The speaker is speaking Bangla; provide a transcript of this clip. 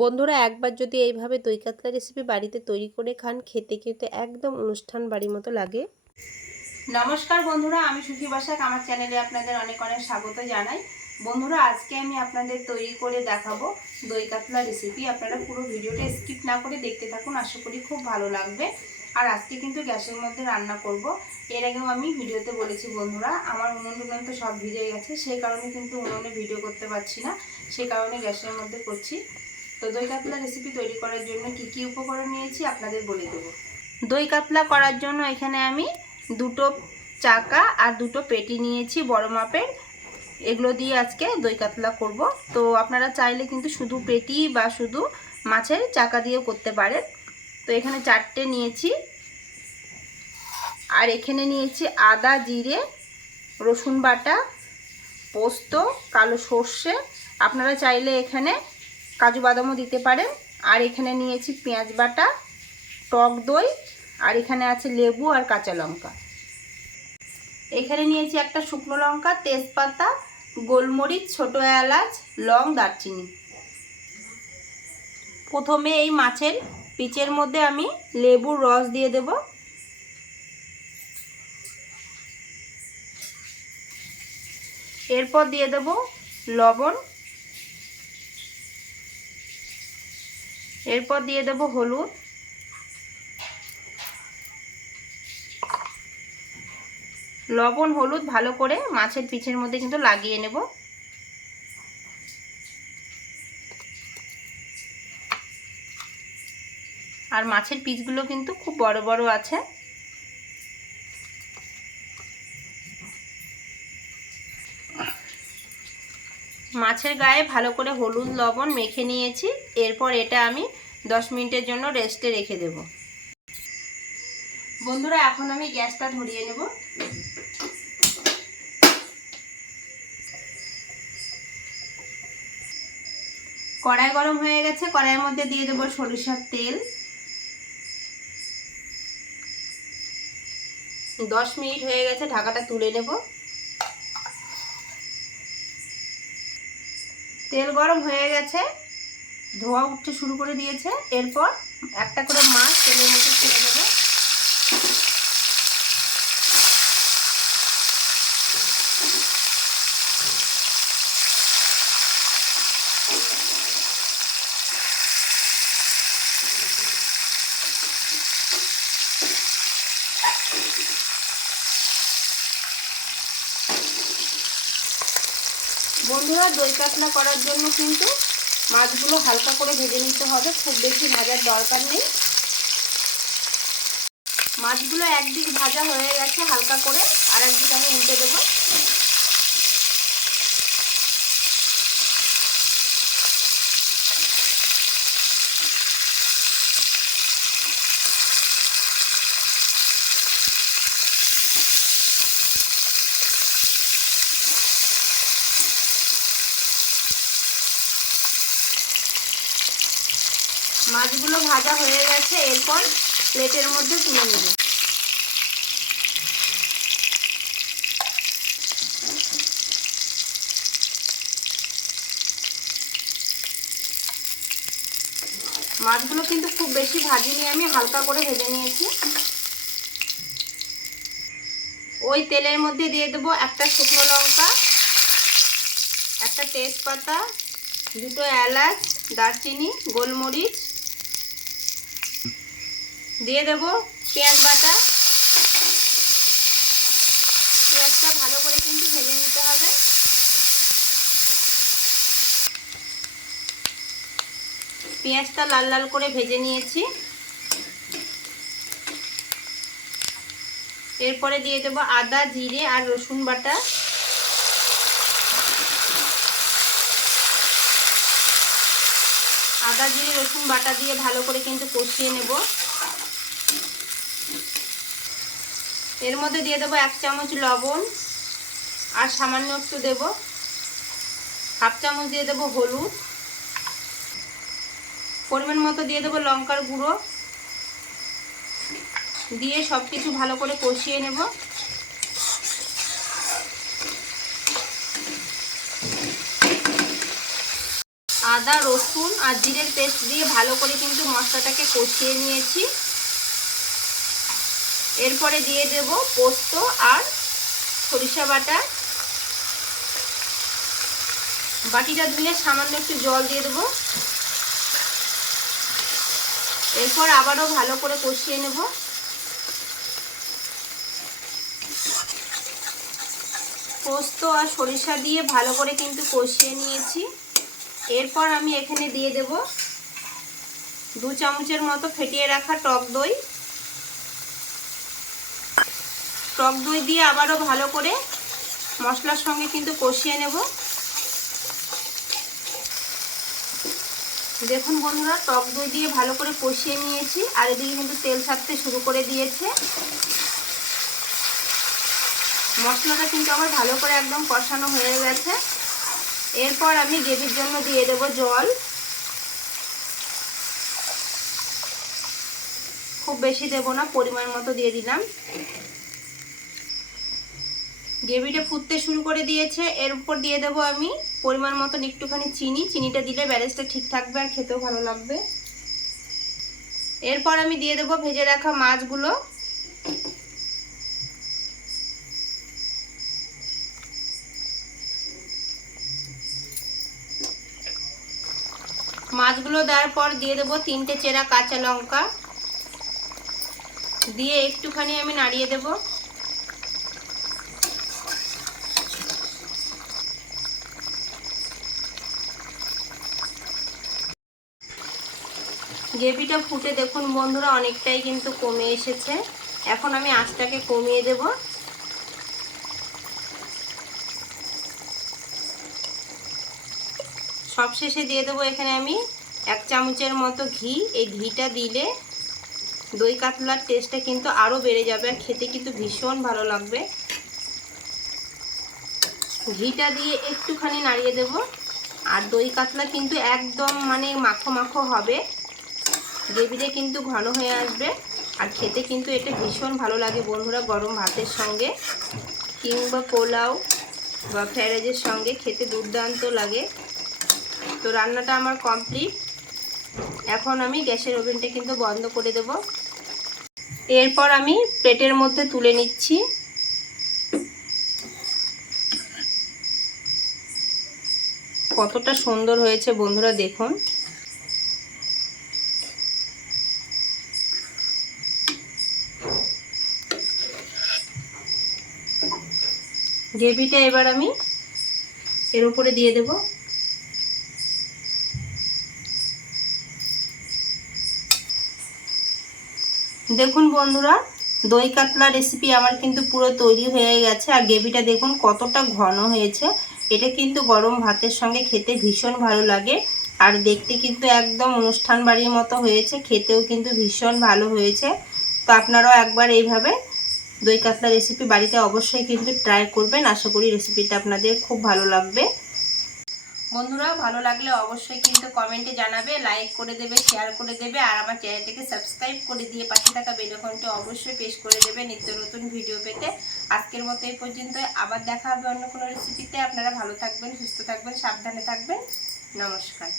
বন্ধুরা একবার যদি এইভাবে দই কাতলা রেসিপি বাড়িতে তৈরি করে খান, খেতে খেতে একদম অনুষ্ঠান বাড়ির মতো লাগে। নমস্কার বন্ধুরা, আমি সুখী বাসাক। আমার চ্যানেলে আপনাদের অনেক অনেক স্বাগত জানাই। বন্ধুরা, আজকে আমি আপনাদের তৈরি করে দেখাবো দই কাতলা রেসিপি আপনারা পুরো ভিডিওটা স্কিপ না করে দেখতে থাকুন, আশা করি খুব ভালো লাগবে। আর আজকে কিন্তু গ্যাসের মধ্যে রান্না করব। এর আগেও আমি ভিডিওতে বলেছি বন্ধুরা, আমার উনুন টুনুন তো সব ভিজে গেছে, সেই কারণে কিন্তু উনুনে ভিডিও করতে পারছি না, সেই কারণে গ্যাসের মধ্যে করছি। তো দই কাতলা রেসিপি তৈরি করার জন্য কি কি উপকরণ নিয়েছি আপনাদের বলে দেবো। দই কাতলা করার জন্য এখানে আমি দুটো চাকা আর দুটো পেটি নিয়েছি বড় মাপের। এগুলো দিয়ে আজকে দই কাতলা করব। তো আপনারা চাইলে কিন্তু শুধু পেটি বা শুধু মাছের চাকা দিয়েও করতে পারেন। তো এখানে চারটে নিয়েছি। আর এখানে নিয়েছি আদা, জিরে, রসুন বাটা, পোস্ত, কালো সর্ষে। আপনারা চাইলে এখানে কাজু বাদামও দিতে পারেন। আর এখানে নিয়েছি পেঁয়াজ বাটা, টক দই, আর এখানে আছে লেবু আর কাঁচা লঙ্কা। এখানে নিয়েছি একটা শুকনো লঙ্কা, তেজপাতা, গোলমরিচ, ছোটো এলাচ, লং দারচিনি। প্রথমে এই মাছের পিচের মধ্যে আমি লেবুর রস দিয়ে দেব। এরপর দিয়ে দেব লবণ। এরপর দিয়ে দেব হলুদ। লবণ, হলুদ ভালো করে মাছের পিছের মধ্যে কিন্তু লাগিয়ে নেব। আর মাছের পিসগুলো কিন্তু খুব বড় বড় আছে। মাছের গায়ে ভালো করে হলুদ, লবণ মেখে নিয়েছি। এরপর এটা আমি দশ মিনিটের জন্য রেস্টে রেখে দেব। বন্ধুরা, এখন আমি গ্যাসটা ধরিয়ে নেব। কড়াই গরম হয়ে গেছে, কড়াইয়ের মধ্যে দিয়ে দেবো সরিষার তেল। দশ মিনিট হয়ে গেছে, ঢাকাটা তুলে নেব। তেল গরম হয়ে গেছে। ধোয়া উঠতে শুরু করে দিয়েছে। এরপর একটা করে মাছ তেলের মধ্যে ছেড়ে দেবো। বন্ধুরা, দই কাতলা করার জন্য কিন্তু মাছগুলো হালকা করে ভেজে নিতে হবে, খুব বেশি ভাজার দরকার নেই। মাছগুলো একদিক ভাজা হয়ে গেছে হালকা করে আর একদিক আমি উল্টে দেবো। মাছগুলো ভাজা হয়ে গেছে, এরপর প্লেটের মধ্যে তুলে নেব। মাছগুলো কিন্তু খুব বেশি ভাজিনি আমি, হালকা করে ভেজে নিয়েছি। ওই তেলের মধ্যে দিয়ে দেবো একটা শুকনো লঙ্কা, একটা তেজপাতা, দুটো এলাচ, দারচিনি, গোলমরিচ দিয়ে দেব পেঁয়াজ বাটা। পেঁয়াজটা ভালো করে কিন্তু ভেজে নিতে হবে। পেঁয়াজটা লাল লাল করে ভেজে নিয়েছি। এরপরে দিয়ে দেবো আদা, জিরে আর রসুন বাটা। আদা, জিরে, রসুন বাটা দিয়ে ভালো করে কিন্তু কষিয়ে নেব। এর মধ্যে দিয়ে দেবো এক চামচ লবণ আর সামান্য একটু দেব। হাফ চামচ দিয়ে দেবো হলুদ। পরিমাণ মতো দিয়ে দেবো লঙ্কার গুঁড়ো। দিয়ে সব কিছু ভালো করে কষিয়ে নেব। আদা, রসুন আর জিরের পেস্ট দিয়ে ভালো করে কিন্তু মশলাটাকে কষিয়ে নিয়েছি। এরপরে দিয়ে দেব পোস্ত আর সরিষা বাটা। বাটিটা ধুয়ে সামান্য একটু জল দিয়ে দেবো। এরপর আবারও ভালো করে কষিয়ে নেব। পোস্ত আর সরিষা দিয়ে ভালো করে কিন্তু কষিয়ে নিয়েছি। এরপর আমি এখানে দিয়ে দেব দু চামচের মতো ফেটিয়ে রাখা টক দই। টক দই দিয়ে আবারও ভালো করে মশলার সঙ্গে কিন্তু কষিয়ে নেব। দেখুন বন্ধুরা, টক দই দিয়ে ভালো করে কষিয়ে নিয়েছি, আর এদিকে কিন্তু তেল ছাড়তে শুরু করে দিয়েছে। মশলাটা কিন্তু আমার ভালো করে একদম কষানো হয়ে গেছে। এরপর আমি গ্রেভির জন্য দিয়ে দেব জল। খুব বেশি দেব না, পরিমাণ মতো দিয়ে দিলাম। গ্রেভিটা ফুটতে শুরু করে দিয়েছে। এর উপর দিয়ে দেবো আমি পরিমাণ মতন একটুখানি চিনি। চিনিটা দিলে ব্যালেন্সটা ঠিক থাকবে আর খেতেও ভালো লাগবে। এরপর আমি দিয়ে দেবো ভেজে রাখা মাছগুলো। মাছগুলো দেওয়ার পর দিয়ে দেবো তিনটে চেরা কাঁচা লঙ্কা। দিয়ে একটুখানি আমি নাড়িয়ে দেবো। গ্রেভিটা ফুটে দেখুন বন্ধুরা, অনেকটাই কিন্তু কমে এসেছে। এখন আমি আঁচটাকে কমিয়ে দেব। সবশেষে দিয়ে দেবো এখানে আমি এক চামচের মতো ঘি। এই ঘিটা দিলে দই কাতলার টেস্টটা কিন্তু আরও বেড়ে যাবে আর খেতে কিন্তু ভীষণ ভালো লাগবে। ঘিটা দিয়ে একটুখানি নাড়িয়ে দেব। আর দই কাতলা কিন্তু একদম মানে মাখো মাখো হবে। গ্রেভিটা কিন্তু ঘন হয়ে আসবে। আর খেতে কিন্তু এটা ভীষণ ভালো লাগে বন্ধুরা গরম ভাতের সঙ্গে। কিংবা পোলাও বা ফ্যারেজের সঙ্গে খেতে দুর্দান্ত লাগে। তো রান্নাটা আমার কমপ্লিট। এখন আমি গ্যাসের ওভেনটা কিন্তু বন্ধ করে দেব। এরপর আমি প্লেটের মধ্যে তুলে নিচ্ছি। কতটা সুন্দর হয়েছে বন্ধুরা দেখুন। গ্রেভিটা এবার আমি এর উপরে দিয়ে দেব। দেখুন বন্ধুরা, দই কাতলা রেসিপি আমার কিন্তু পুরো তৈরি হয়ে গেছে আর গ্রেভিটা দেখুন কতটা ঘন হয়েছে। এটা কিন্তু গরম ভাতের সঙ্গে খেতে ভীষণ ভালো লাগে আর দেখতে কিন্তু একদম অনুষ্ঠান বাড়ির মতো হয়েছে, খেতেও কিন্তু ভীষণ ভালো হয়েছে। তো আপনারাও একবার এইভাবে দই কাতলা রেসিপি বাড়িতে অবশ্যই কিন্তু ট্রাই করবেন। আশা করি রেসিপিটা আপনাদের খুব ভালো লাগবে। বন্ধুরা, ভালো লাগলে অবশ্যই কিন্তু কমেন্টে জানাবে লাইক করে দেবে শেয়ার করে দেবে, আর আমার চ্যানেলটিকে সাবস্ক্রাইব করে দিয়ে পাশে থাকা বেলকনটি অবশ্যই পেশ করে দেবে নিত্য নতুন ভিডিও পেতে। আজকের মতো এই পর্যন্ত আবার দেখা হবে অন্য কোনো রেসিপিতে আপনারা ভালো থাকবেন, সুস্থ থাকবেন, সাবধানে থাকবেন। নমস্কার।